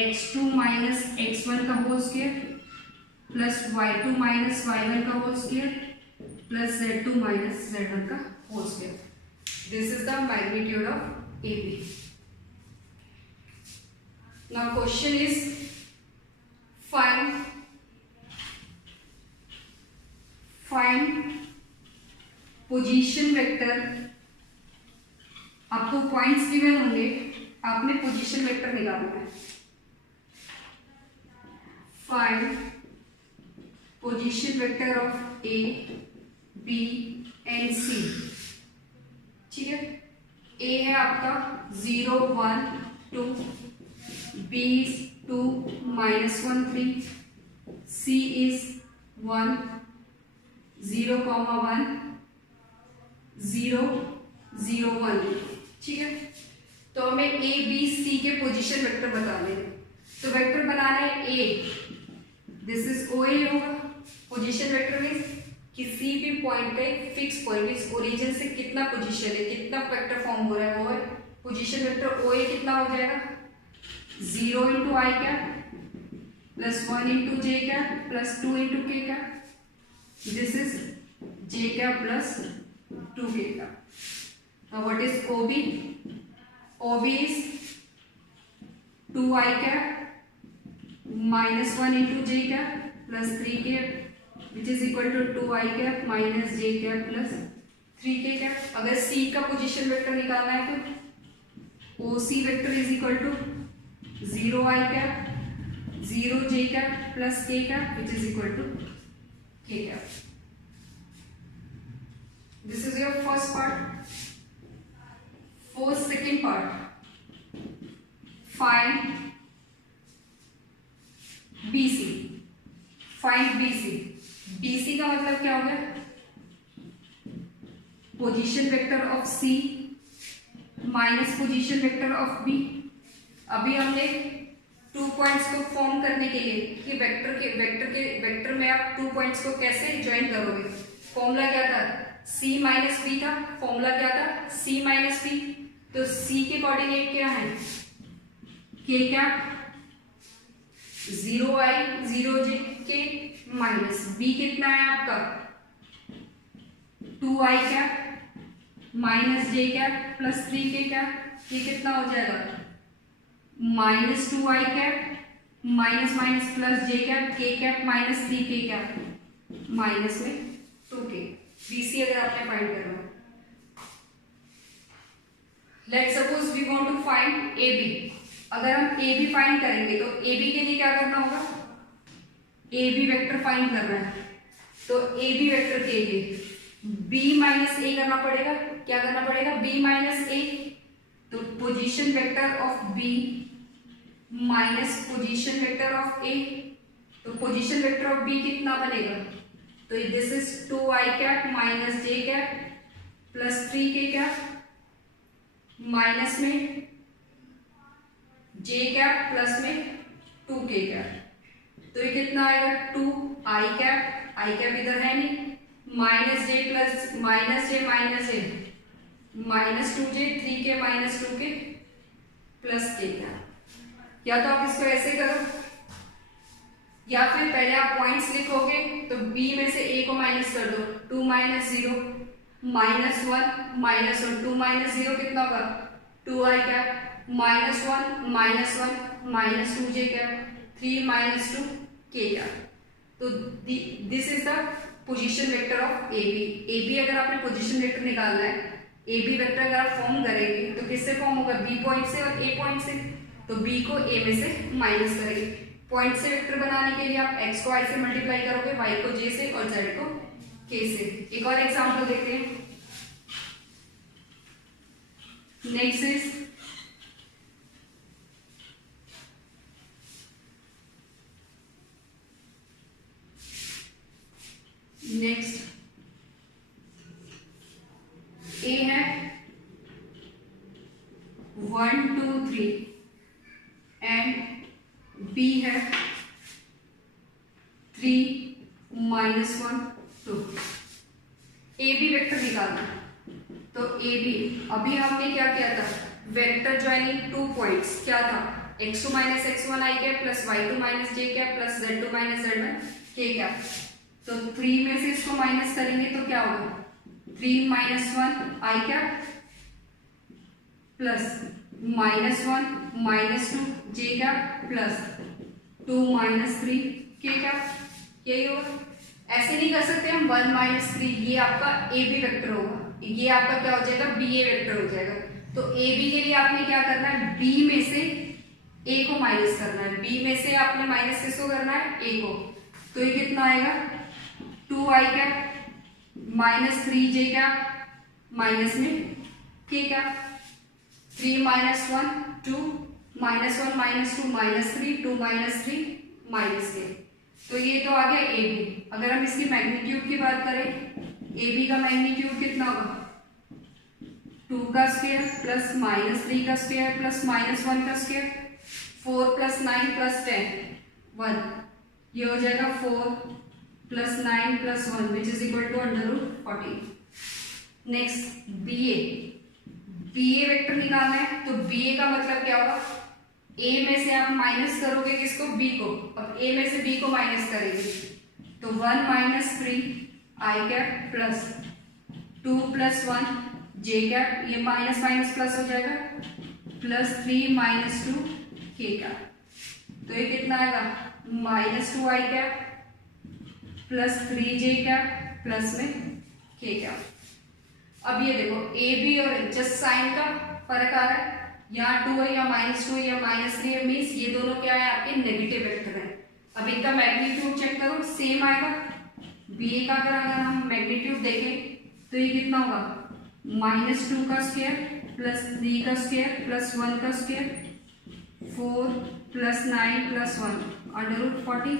x2 minus x1 का whole square plus y2 minus y1 का whole square plus z2 minus z1 का whole square. This is the magnitude of AB. Now question is find position vector. आपको पॉइंट्स गिवन होंगे, आपने पोजीशन वेक्टर निकालना है। Find position vector of A, B and C। ठीक है, A है आपका 0 1 2, B is 2 minus 1 3, C is 1 0, 1 0 0 1। ठीक है, तो हमें A B C के पोजीशन वेक्टर बताने हैं। तो वेक्टर बनाना है A, दिस इज OA होगा। पोजीशन वेक्टर मीन्स किसी भी पॉइंट का एक फिक्स पॉइंट, इस ओरिजिन से कितना पोजीशन है, कितना वेक्टर फॉर्म हो रहा है, वो है पोजीशन वेक्टर। OA कितना हो जाएगा, 0 into I cap plus 1 into J cap plus 2 into K cap. This is J cap plus 2k cap. Now what is OB? OB is 2i cap minus 1 into J cap plus 3k which is equal to 2i cap minus J cap plus 3k cap. अगर C का पोजीशन वेक्टर निकालना है तो OC vector is equal to 0i cap 0j cap plus k cap which is equal to k cap. This is your first part. For second part, find BC. Find BC. BC का मतलब क्या हो गया, position vector of C minus position vector of B। अभी हमने 2 पॉइंट्स को फॉर्म करने के लिए कि वेक्टर में आप 2 पॉइंट्स को कैसे ज्वाइन करोगे, फॉर्मूला क्या था, C माइनस B था। फॉर्मूला क्या था, C माइनस B। तो C के कोऑर्डिनेट क्या है, k cap 0i 0j k minus B कितना है आपका 2i cap minus j cap plus 3k cap. ये कितना हो जाएगा, minus 2i cap minus minus plus j cap k cap minus 3k cap minus में 2k। BC अगर आपने फाइंड करना, let's suppose we want to find AB। अगर हम AB फाइंड करेंगे तो AB के लिए क्या करना होगा, AB वेक्टर फाइंड करना है। तो AB वेक्टर के लिए B माइनस A करना पड़ेगा। क्या करना पड़ेगा, B माइनस A। तो position vector of B minus position vector of A। तो पोजीशन वेक्टर ऑफ B कितना बनेगा, तो this is 2i cap minus j cap plus 3k cap minus में j कैप प्लस में 2k कैप। तो ये कितना आएगा, 2i कैप, i कैप इधर है नहीं, minus j plus minus j minus 2j 3k minus 2k plus k cap. या तो आप इसको ऐसे करो, या फिर पहले आप पॉइंट्स लिखोगे तो B में से A को माइनस कर दो, 2 माइनस 0 माइनस 1 माइनस 1, 2 माइनस 0 कितना होगा 2i cap minus 1 minus 1 minus 2j cap 3 minus 2 k cap. तो this is the position vector of AB। AB अगर आपने पोजीशन वेक्टर निकालना है ए बी वेक्टर अगर आप फॉर्म करेंगे तो किससे फॉर्म होगा, बी पॉइंट से और ए पॉइंट से, तो बी को ए में से माइनस करेंगे। पॉइंट से वेक्टर बनाने के लिए आप एक्स को आई से मल्टीप्लाई करोगे, वाई को जे से और जेड को के से। एक और एग्जांपल देखते हैं। नेक्स्ट इज ए है 1 2 3 एंड बी है 3 -1 2। ए बी वेक्टर निकालना, तो ए बी अभी हमने क्या किया था, वेक्टर ज्वाइनिंग टू पॉइंट्स क्या था, x2 minus x1 i cap plus y2 minus j cap plus z2 minus z1 k cap. तो 3 में से इसको माइनस करेंगे तो क्या होगा, 3 -1 i cap plus -1 -2 j cap plus 2 -3 k cap, यही होगा। ऐसे नहीं कर सकते हम 1 -3, ये आपका ए बी वेक्टर होगा, ये आपका क्या हो जाएगा, बी ए वेक्टर हो जाएगा। तो ए बी के लिए आपने क्या करना है, बी में से ए को माइनस करना है, बी में से आपने माइनस किसको करना है, ए को। तो ये कितना आएगा, 2 आई कैप -3 j कैप माइनस में k कैप, 3 -1 2 -1 -2 -3 2 -3 -k। तो ये तो आ गया ए बी। अगर हम इसकी मैग्नीट्यूड की बात करें, ए बी का मैग्नीट्यूड कितना होगा, 2 का स्क्वायर प्लस -3 का स्क्वायर प्लस -1 का स्क्वायर, 4 + 9 + 10 1, ये हो जाएगा 4 + 9 + 1 which is equal to √14। Next B A vector निकालना है, तो बी ए का मतलब क्या होगा, ए में से आप माइनस करोगे किसको, बी को। अब ए में से बी को माइनस करेंगे तो 1 -3 आई कैप प्लस 2 + 1 जे कैप, ये माइनस माइनस प्लस हो जाएगा, प्लस 3 -2 के कैप। तो ये कितना आएगा, -2 आई कैप प्लस 3 जे कैप प्लस में के कैप। अब ये देखो ए बी और जस्ट साइन का फर्क आ रहा है, यहाँ 2 है या -2 या -3 है, मीन्स ये दोनों क्या है, आपके नेगेटिव वेक्टर है। अब इनका मैग्नीट्यूड चेक करो, सेम आएगा। बी ए का अगर हम मैग्नीट्यूड देखें तो ये कितना होगा, -2 का स्क्वायर प्लस 3 का स्क्वायर प्लस 1 का स्क्वायर, 4 + 9 + 1 √40।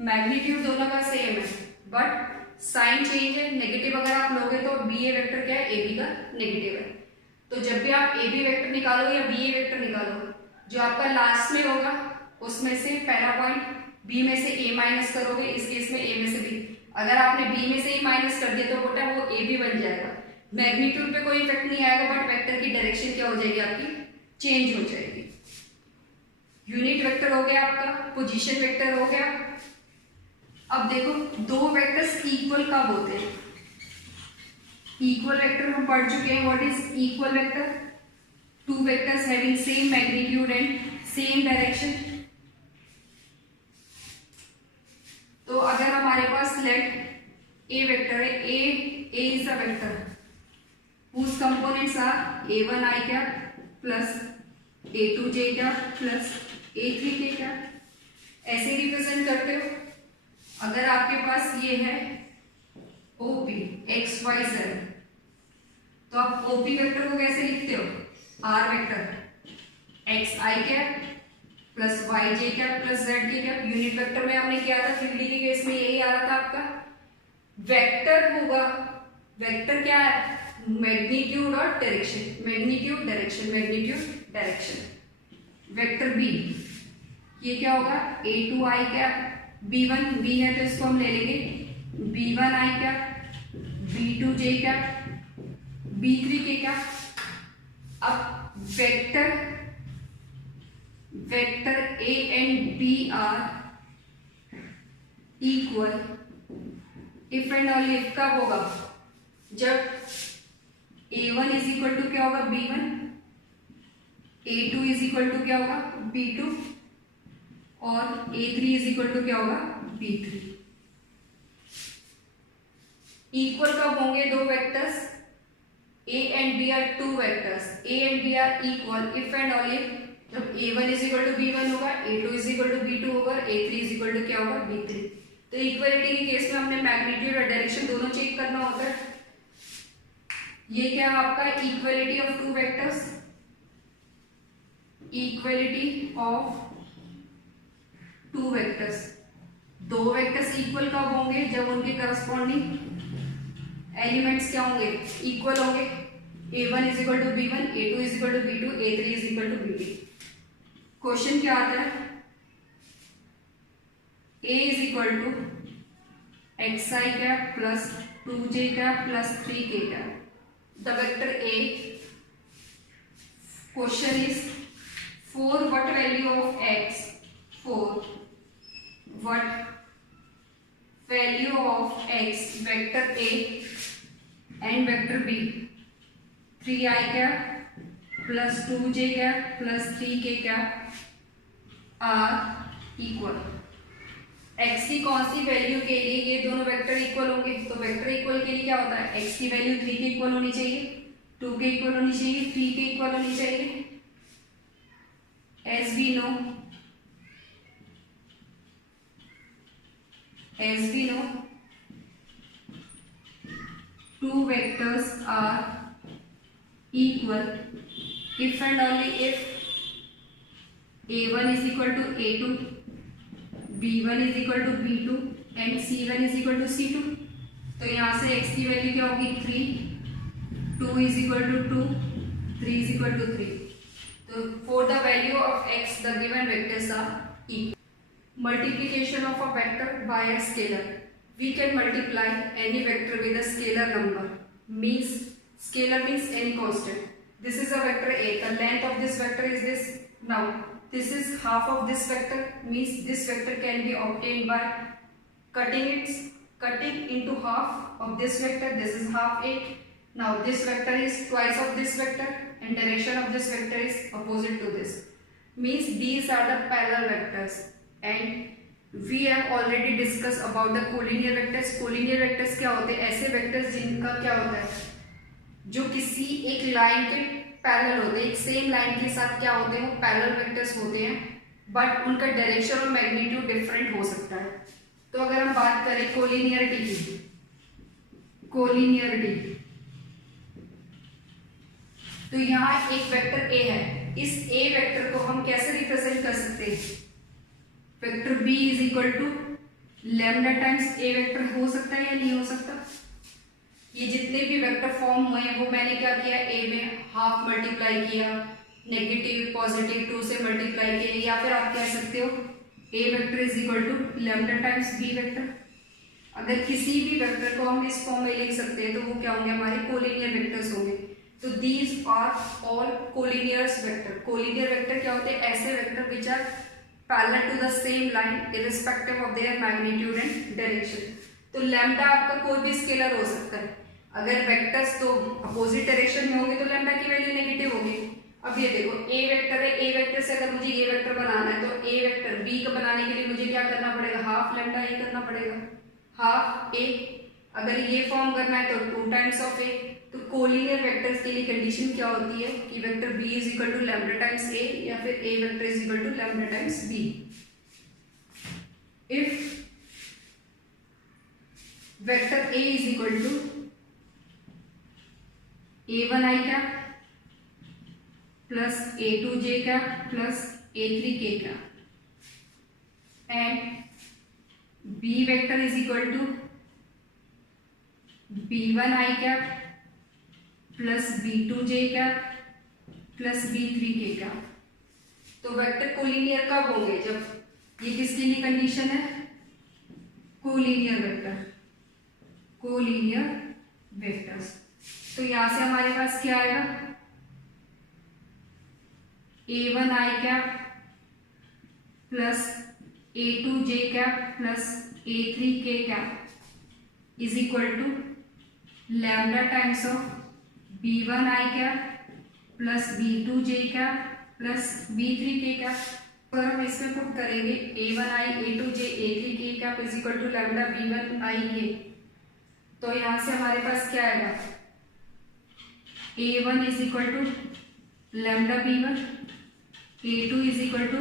मैग्नीट्यूड दोनों का सेम है बट साइन चेंज है, नेगेटिव अगर आप लोगे तो बी ए वेक्टर क्या है, ए बी का नेगेटिव है। तो जब भी आप ए बी वेक्टर निकालो या बी ए वेक्टर निकालो, जो आपका लास्ट में होगा उसमें से पहला पॉइंट बी में से ए माइनस करोगे, इस केस में ए में से बी। अगर आपने बी में से ए माइनस कर दिया तो बोटा वो ए बी बन जाएगा। मैग्नीट्यूड पे कोई इफेक्ट नहीं आएगा बट वेक्टर की डायरेक्शन क्या हो जाएगी, आपकी चेंज हो जाएगी। यूनिट वेक्टर हो गया आपका, पोजीशन वेक्टर हो गया। अब देखो दो वेक्टर्स इक्वल कब होते हैं, इक्वल वेक्टर हम पढ़ चुके हैं। What is equal vector, two vectors having same magnitude and same direction. तो अगर हमारे पास लेट ए वेक्टर है, a is a vector whose components are a1 i cap plus a2 j cap plus a3 k cap। ऐसे रिप्रेजेंट करते हो। अगर आपके पास ये है OP x y z, तो आप OP वेक्टर को कैसे लिखते हो, R vector x i cap plus y j cap plus z k cap. Unit vector में हमने किया था 3D के केस में, यही आ रहा था आपका। वेक्टर होगा, वेक्टर क्या है, मैग्नीट्यूड और direction, magnitude direction, magnitude direction. Vector B ये क्या होगा, a2 i cap, b1 b है तो इसको हम ले लेंगे b1 i cap, b2 j cap, b3 k cap. अब vector a and b are equal if and only if कब होगा, जब a1 इज इक्वल टू क्या होगा b1, a2 is equal to क्या होगा b2 और a3 इज इक्वल टू क्या होगा b3। इक्वल कब होंगे दो vectors, A and B are two vectors. A and B are equal if and only जब A1 is equal to B1 होगा, A2 is equal to B2 होगा, A3 is equal to क्या होगा B3। तो इक्वलिटी के केस में हमने मैग्नीट्यूड और डायरेक्शन दोनों चेक करना होता है। ये क्या है आपका equality of two vectors, equality of two vectors. दो वेक्टर्स इक्वल कब होंगे, जब उनके करस्पॉन्डिंग एलिमेंट्स क्या होंगे, इक्वल होंगे। A1 is equal to B1, A2 is equal to B2, A3 is equal to B3। Question क्या आता है, A is equal to xi cap plus 2j cap plus 3k cap। The vector A, question is for what value of x, for what value of x vector A and vector B 3i cap plus 2j cap plus 3k cap are equal। x की कौन सी वैल्यू के लिए ये दोनों वेक्टर इक्वल होंगे, तो वेक्टर इक्वल के लिए क्या होता है, x की वैल्यू 3 के इक्वल होनी चाहिए, 2 के इक्वल होनी चाहिए, 3 के इक्वल होनी चाहिए। as we know two vectors are equal if and only if A1 is equal to A2, B1 is equal to B2 and C1 is equal to C2। तो यहाँ से x की वैल्यू क्या होगी 3, 2 is equal to 2, 3 is equal to 3। तो for the value of x the given vectors are equal। Multiplication of a vector by a scalar, we can multiply any vector with a scalar number, means scalar means any constant। this is a vector A, the length of this vector is this, now this is half of this vector, means this vector can be obtained by cutting into half of this vector, this is half A। now this vector is twice of this vector and direction of this vector is opposite to this, means these are the parallel vectors। and we have already discussed about the collinear vectors। collinear vectors क्या होते हैं, ऐसे vectors जिनका क्या होता है, जो किसी एक लाइन के पैरेलल होते हैं, एक सेम लाइन के साथ क्या होते हैं, वो पैरेलल वेक्टर्स होते हैं, बट उनका डायरेक्शन और मैग्नीट्यूड डिफरेंट हो सकता है। तो अगर हम बात करें कोलिनियरिटी की, कोलिनियरिटी, तो यहाँ एक वेक्टर A है, इस A वेक्टर को हम कैसे रिप्रेजेंट कर सकते हैं, vector B is equal to lambda times A vector हो सकता है या नहीं हो सकता। ये जितने भी वेक्टर फॉर्म हुए हैं वो मैंने क्या किया, A में हाफ मल्टीप्लाई किया, नेगेटिव पॉजिटिव 2 से मल्टीप्लाई किया, या फिर आप कह सकते हो A vector is equal to lambda times B vector. अगर किसी भी वेक्टर को हम इस फॉर्म में लिख सकते हैं तो वो क्या होंगे, हमारे कोलिनियर वेक्टर्स होंगे। तो these are all collinears vector. Collinear vector क्या होते हैं, ऐसे vector which are parallel to the same line irrespective of their magnitude and direction. तो लैम्डा आपका कोई भी स्केलर हो सकता है, अगर वेक्टर्स तो अपोजिट डायरेक्शन में होंगे तो लैम्डा की वैल्यू नेगेटिव होगी। अब ये देखो A वेक्टर है, A वेक्टर से अगर मुझे ये वेक्टर बनाना है तो A वेक्टर B को बनाने के लिए मुझे क्या करना पड़ेगा, हाफ लैम्डा A करना पड़ेगा, हाफ A। अगर ये फॉर्म करना है तो 2 टाइम्स ऑफ A। तो कोलिनियर वेक्टर्स के लिए कंडीशन क्या होती है कि vector B is equal to lambda times A या फिर A vector is equal to lambda times B। If vector A is equal to A1i cap plus A2j cap plus A3k cap and B vector is equal to B1i cap plus B2j cap plus B3k cap. तो वेक्टर कोलिनियर कब होंगे, जब ये किसके लिए कंडीशन है, कोलिनियर वेक्टर, कोलिनियर वेक्टर्स। तो यहां से हमारे पास क्या आएगा, A1i cap plus A2j cap plus A3k cap is equal to lambda times of B1i cap plus B2j cap plus B3k cap. अगर हम इसमें पुट करेंगे A1i A2j A3k cap is equal to lambda B1i A, तो यहां से हमारे पास क्या आएगा, A1 is equal to lambda B1, A2 is equal to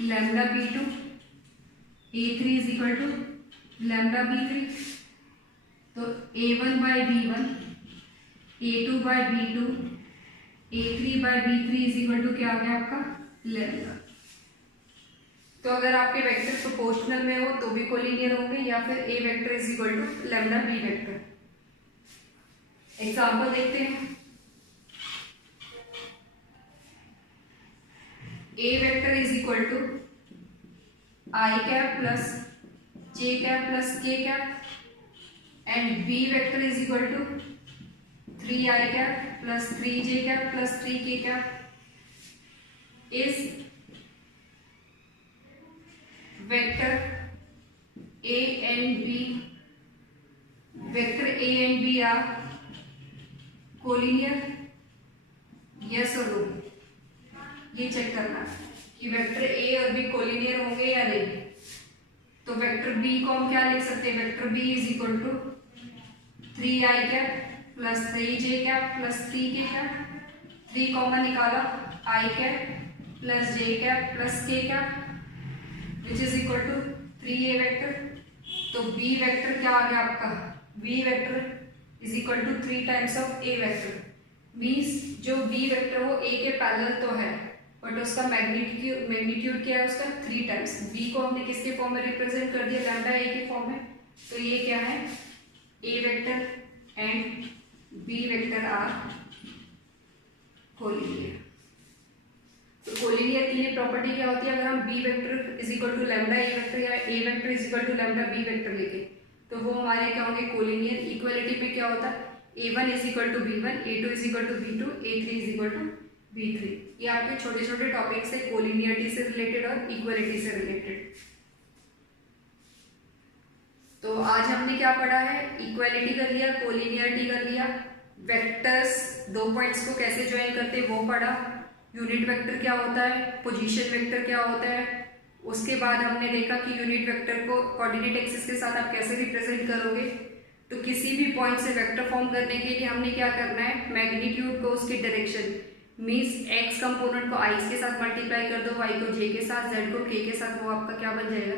lambda B2, A3 is equal to lambda B3। तो A1 by B1, A2 by B2, A3 by B3 is equal to क्या आ गया आपका लैम्डा। तो अगर आपके वेक्टर प्रोपोर्शनल में हो तो भी कोलिनियर होंगे, या फिर A vector is equal to lambda B vector. Example देखते हैं। A vector is equal to I cap plus J cap plus K cap, and B vector is equal to 3I cap plus 3J cap plus 3K cap. Is vector A and B, vector A and B are collinear, yes और नो। ये चेक करना कि वेक्टर A और B कोलिनियर होंगे या नहीं। तो वेक्टर B को हम क्या लिख सकते हैं, vector B is equal to 3I cap plus 3J cap plus 3K cap, 3 common निकाला, I cap plus J cap plus K cap which is equal to 3A vector. तो B वेक्टर क्या आ गया आपका, B vector is equal to 3 times of A vector. Means जो B वेक्टर वो A के पैरेलल तो है, बट उसका मैग्नीट्यूड क्या है उसका 3 टाइम्स। B को हमने किसके फॉर्म में रिप्रेजेंट कर दिया, लैम्डा A के फॉर्म में। तो ये क्या है, A vector and B vector are collinear. तो कोलिनियर की प्रॉपर्टी क्या होती है, अगर हम B vector is equal to lambda A vector या A vector is equal to lambda B vector लेके, तो वो हमारे क्या होंगे कोलिनियर। इक्वलिटी में क्या होता है, A1 is equal to B1, A2 is equal to B2, A3 is equal to B3। ये आपके छोटे छोटे टॉपिक्स है कोलिनियरिटी से रिलेटेड और इक्वलिटी से रिलेटेड। तो आज हमने क्या पढ़ा है, इक्वलिटी कर लिया, कोलिनियरिटी कर लिया, वेक्टर्स दो पॉइंट्स को कैसे ज्वाइन करते हैं वो पढ़ा, यूनिट वेक्टर क्या होता है, पोजीशन वेक्टर क्या होता है। उसके बाद हमने देखा कि यूनिट वेक्टर को कोऑर्डिनेट एक्सिस के साथ आप कैसे रिप्रेजेंट करोगे। तो किसी भी पॉइंट से वेक्टर फॉर्म करने के लिए हमने क्या करना है, मैग्नीट्यूड को उसकी डायरेक्शन मीन्स x कंपोनेंट को i के साथ मल्टीप्लाई कर दो, y को j के साथ, z को k के साथ, वो आपका क्या बन जाएगा